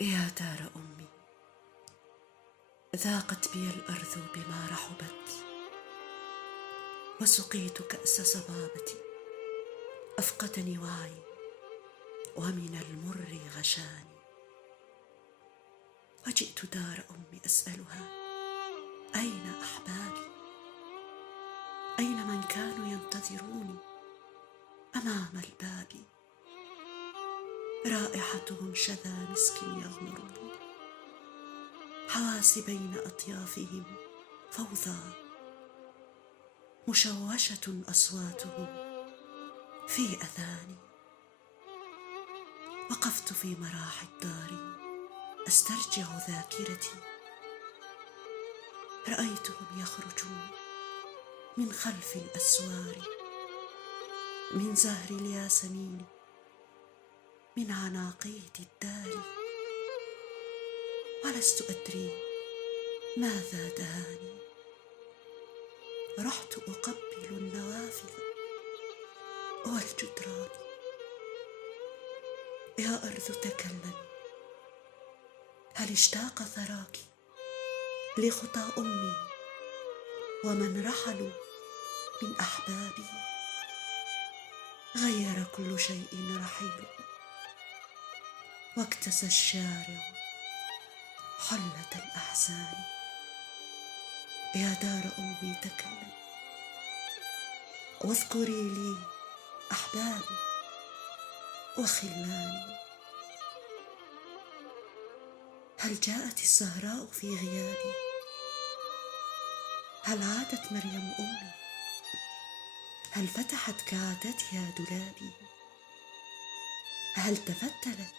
يا دار أمي، ذاقت بي الأرض بما رحبت، وسقيت كأس صبابتي أفقدني وعي، ومن المر غشاني. وجئت دار أمي أسألها: أين أحبابي؟ أين من كانوا ينتظروني أمام الباب؟ رائحتهم شذا مسك يغمرني، حواسي بين أطيافهم فوضى، مشوشة أصواتهم في أذاني. وقفت في مراحي الدار أسترجع ذاكرتي، رأيتهم يخرجون من خلف الأسوار، من زهر الياسمين، من عناقيد الدار. ولست أدري ماذا دهاني، رحت أقبل النوافذ والجدران. يا أرض تكلمي، هل اشتاق ثراك لخطى أمي ومن رحلوا من أحبابي؟ غير كل شيء رحيل، واكتسى الشارع حلة الأحزان. يا دار أمي تكلمي، واذكري لي أحبابي وخلاني. هل جاءت الزهراء في غيابي؟ هل عادت مريم أمي؟ هل فتحت كعادتها دولابي؟ هل تفتلت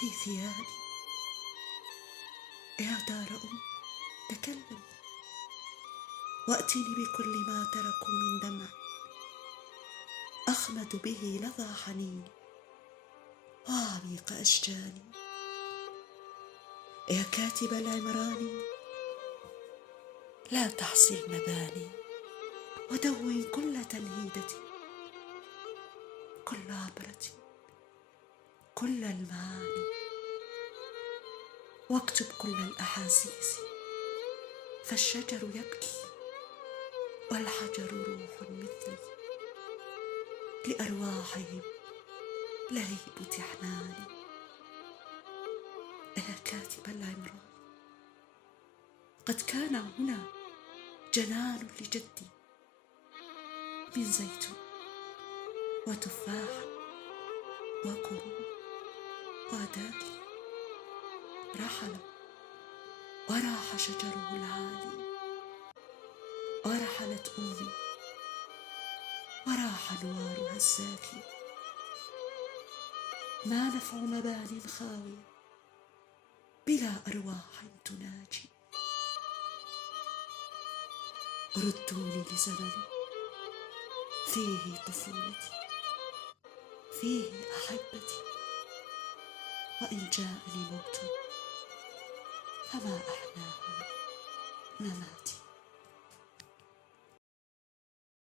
في ثيابي؟ يا دار أمي تكلمي، وأتني بكل ما تركوا من دمع أخمد به لظى حنين وعميق أشجاني. يا كاتب العمران، لا تحصي المباني، ودون كل تنهيدة، كل عبرة، كل المعاني، واكتب كل الأحاسيس. فالشجر يبكي والحجر روح مثلي، لأرواحهم لهيب تحناني. يا كاتب العمران، قد كان هنا جنان لجدي من زيتون وتفاح وكروم وداكي. رحل وراح شجره العالي، ورحلت أمي وراح نوارها الزاكي. ما نفع مبان خاوية بلا أرواح تناجي؟ ردوني لزمن فيه طفولتي، فيه أحبتي، وإن جاءني موت فما أحلاها مماتي.